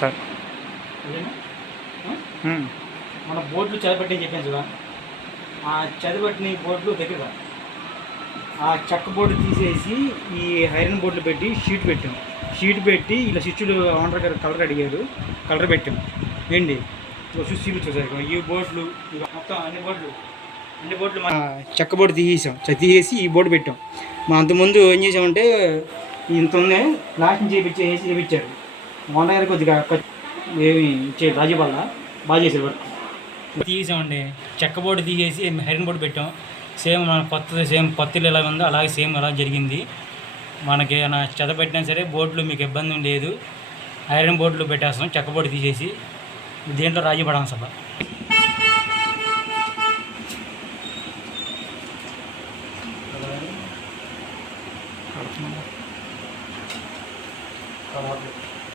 Sir మన బోర్డులు చదవబట్టి చెప్పాను చూడ ఆ చదవబట్టిన బోర్డులు దగ్గర ఆ చెక్క బోర్డు తీసేసి ఈ ఐరన్ బోర్డులు పెట్టి షీట్ పెట్టి ఇలా స్విచ్లు ఓనర్ గారు కలర్ అడిగారు, కలర్ పెట్టాం. ఏంటి స్విచ్ చూపించారు ఈ బోర్డులు మొత్తం అన్ని బోర్డులు చెక్క బోర్డు తీసేసి ఈ బోర్డు పెట్టాం. మా అంతకుముందు ఏం చేసామంటే ఇంత ఉంది ప్లాస్టింగ్ చేయించారు. ఓనర్ గారు కొద్దిగా ఏమి ఇచ్చే రాజీ వల్ల బాగా చేసారు వర్క్. తీసామండి, చెక్క బోర్డు తీసేసి ఐరన్ బోర్డు పెట్టాం. సేమ్ మన కొత్త ఇల్లు ఎలా ఉందో అలాగే సేమ్ అలా జరిగింది. మనకి ఏమైనా చెత్త పెట్టినా సరే బోర్డులు మీకు ఇబ్బంది లేదు, ఐరన్ బోర్డులు పెట్టేస్తాం. చెక్క బోర్డు తీసేసి దీంట్లో రాజీ పడాం అసలు.